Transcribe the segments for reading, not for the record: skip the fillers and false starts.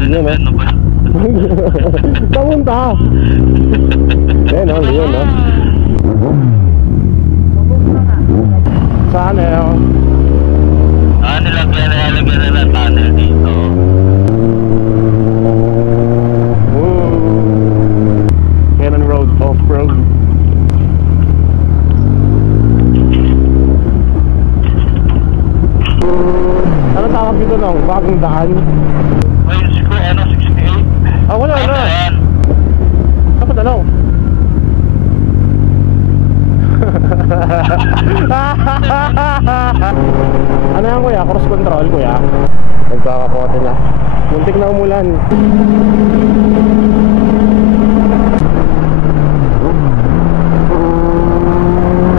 Yun, no? Pamunta. Yan, no? Yun, no? Saan, eh, no? Nilagyan na ng tunnel dito. Cannon Road, off-road. Ano tawag dito nung bagong daan? May square, 68. Ah, wala na. Yan. Dapat ano? Ano yan, kuya? Cross control, kuya? Nagkakakote na. Muntik na umulan.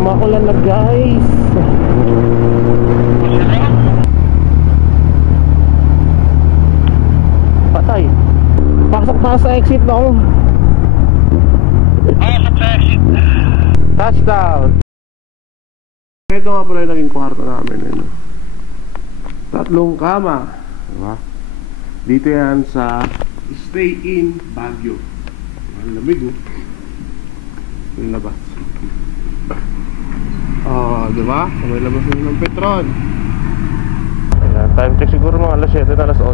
Makulan na, guys. Patay. Pasok pa sa exit, no? Sa exit. Touchdown. Ito nga pala yung naging kwarto namin, eh, no? 3 kama, diba? Dito yan sa Stay In Baguio. Ang lamig, oh. Yung labas. Diba? May labas ng Petron. Ayan, time check siguro mga alas 7 na alas 8.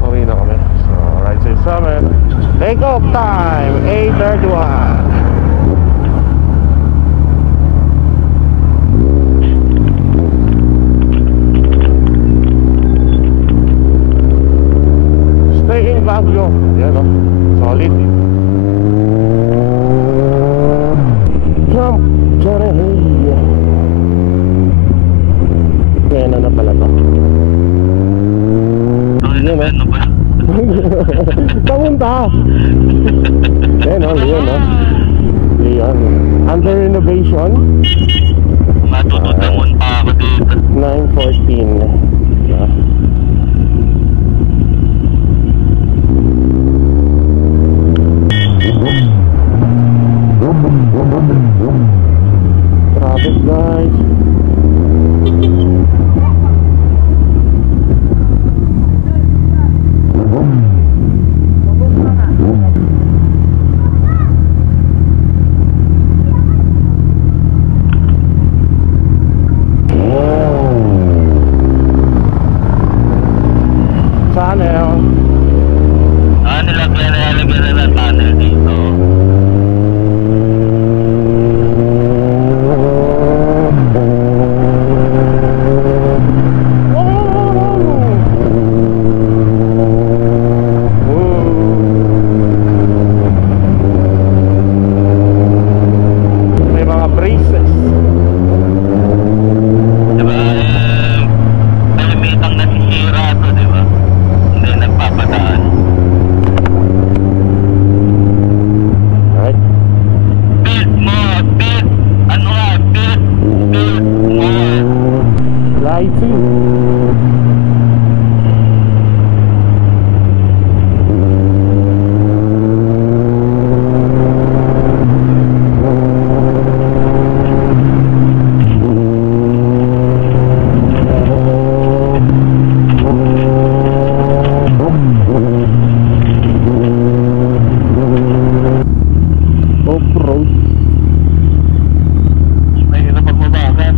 Pauwi na kami. So, right side sa amin. Take off time, 8:31. Baguio, yan, o, solid. Jump, Johnny. Yan na pala to. Yun, o. Pamunta. Yan, o, yun, o. Yun. Under renovation. Matututangon pa ako dito. 9:14. Traffic, guys. Saan, eh? Nilagyan na ng tunnel dito. May mga braces. Diba? Kalimitang nasisira ito, diba? Hindi nagpapadaan. Right. Build more, build. Ano nga? Build more. Lighting. Off-road. Mahirap magmabakan.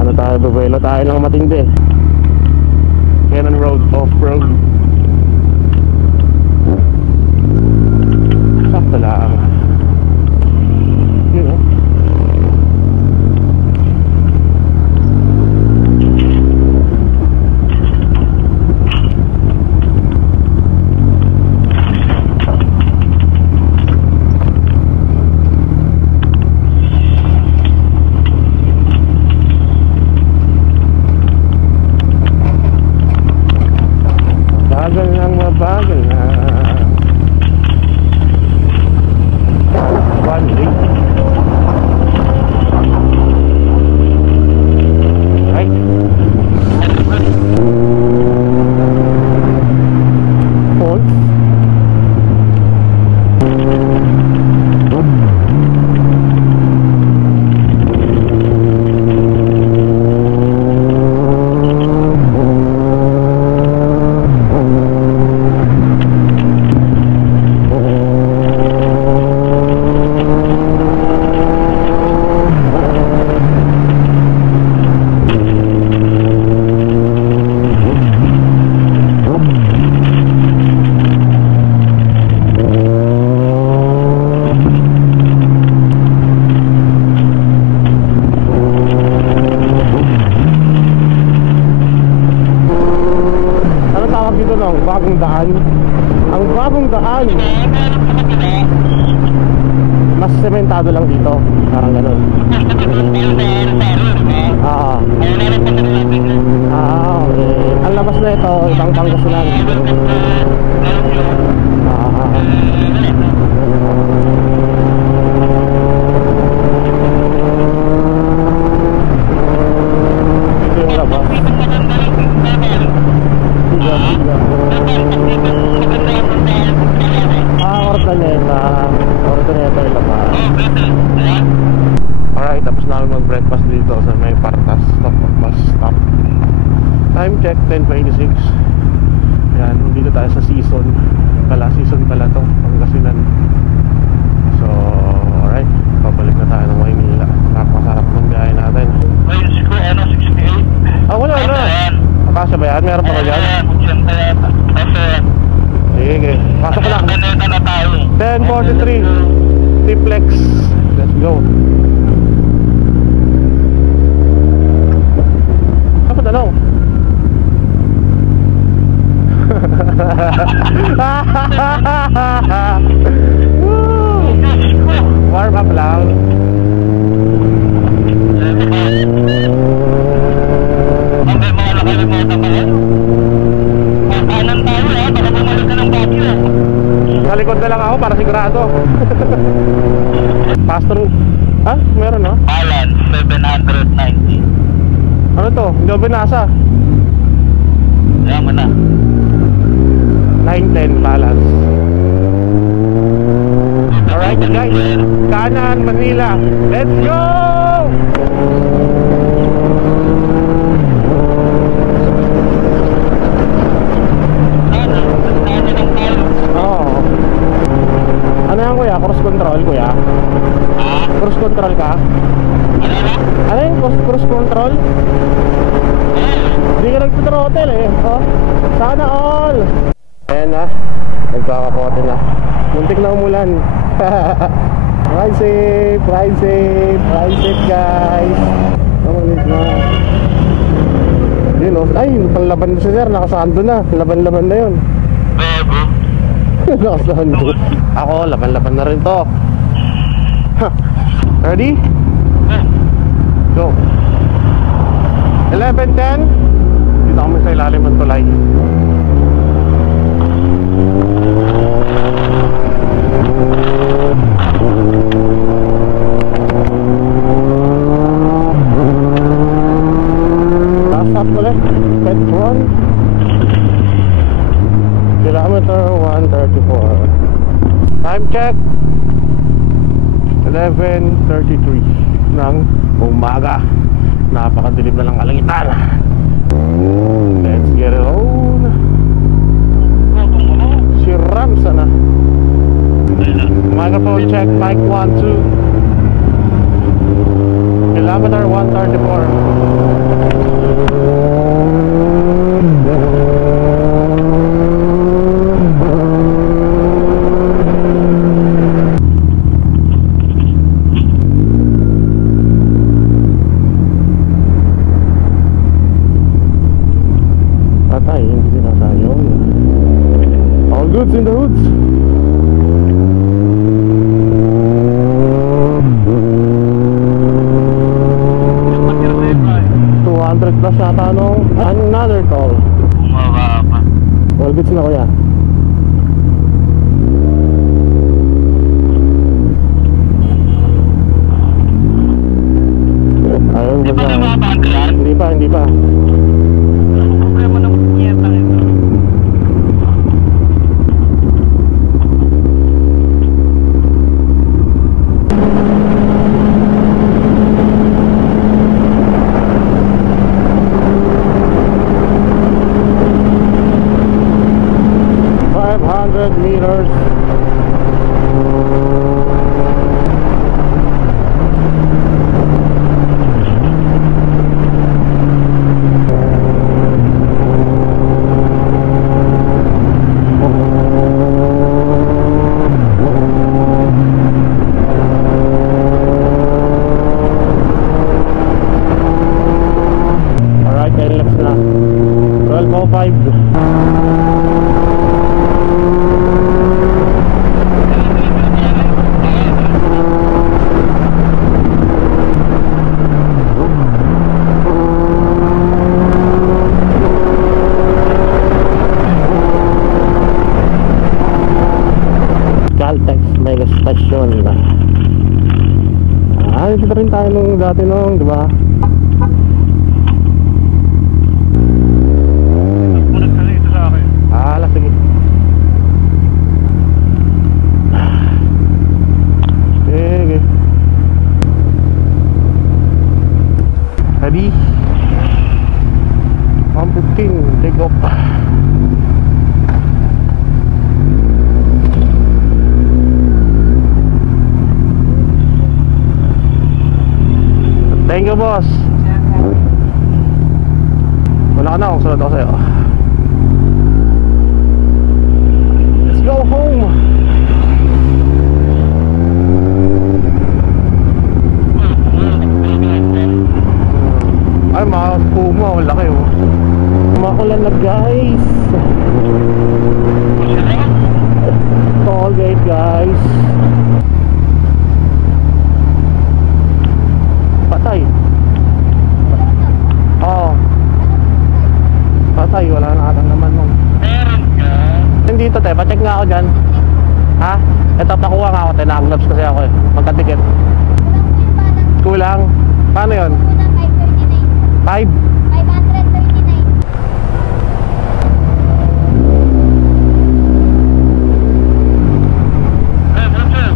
Ano tayo, bubuelo tayo ng matindi. Cannon Road, off-road. Sakto lang. Yun, oh. Bagal lang, mabagal na. One day. Right. False. daan. Ang bagong daan. Mas sementado lang dito. Parang ganun. Okay. Ang labas na ito, ibang Pangasinan. Ito yung labas. Ordoneta yung labas. Alright, tapos namin mag-breakfast dito sa may Partas bus stop. Time check 10:26. Yan, dito tayo sa season pala to, Pangasinan. So, alright, pabalik na tayo ng Maynila. Napakasarap ng biyahe natin. Wala na. Akasya ba yan? Meron pa ba dyan? Sige, pasok na. 10:43 T-Flex. Let's go. Saan dalaw? Warm up lang. Sa likod na lang ako para sigurado. Pastor. Meron no? Balance 790. Ano to? Hindi ko binasa. Kaya mo na 910 balance. Alright guys, kanan Manila. Let's go! Ano yan kuya? Cruise control kuya? Cruise control ka? Ano yung cruise control? Hindi ka nagtutrottle eh. Sana all. Ayan na, nagkakapote na. Muntik na umulan. Ride safe, ride safe, ride safe guys. Malit na. Yun o, ay panlaban na si sir, nakasando na. Laban-laban na yun. Nakasando. Ako, laban-laban na rin to. Ready? Go. 11:10. Dito kami sa ilalim ng tulay. Last stop ulit. Petron. Kilometer 134. Time check 11:33 ng umaga. Napakadilim na lang kalangitan. Let's get it on. Si Ramsa na. Microphone check, mic 1, 2. Kilometer 134. 200 plus yata nung another call. Bumaba pa. All goods na kuya. Ayun, Di ba nababaan ka yan? Hindi pa. Problema ng punyeta ito. Meters. Alright, 10 laps na. 12:05. Stasyon. Dito rin tayo nung dati nung, di ba? Ulit ka dito sa akin. Sige. Sige. Ready? 1:15, take off. Thank you, boss. Wala ka na, kung sunod ako sa'yo. Let's go home. Ay, mga puma, wala kayo. Makulan na, guys. Toll gate, guys. Patay. Oo. Patay, wala na atang naman nung. Meron ka? Hindi to, te, pacheck nga ako dyan. Ha? Ito, nakuha nga ako, te, nag-gloves kasi ako eh. Magkatikit. Kulang? Paano yun? 5? 539. Meron ka?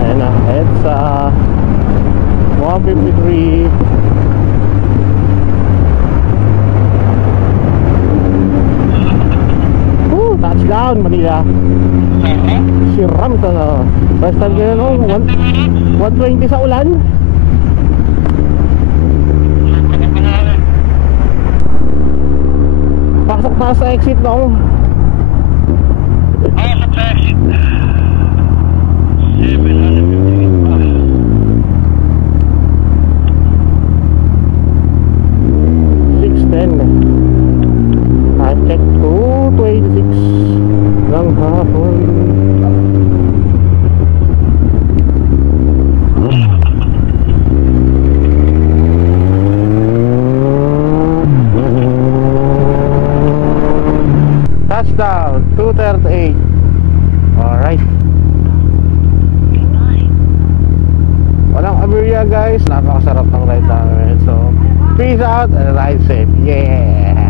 Ayan na, EDSA 153. Touchdown, Manila. Si Rams, ano. First time ko yun, 120 sa ulan. Pasok pa sa exit, no? Pasok sa exit. 758 pa. 6:10. Time check 2:26 ng hapon. Touchdown 2:38. Alright. Walang aberya, guys. Napakasarap ng ride namin. So, peace out and ride safe. Yeah!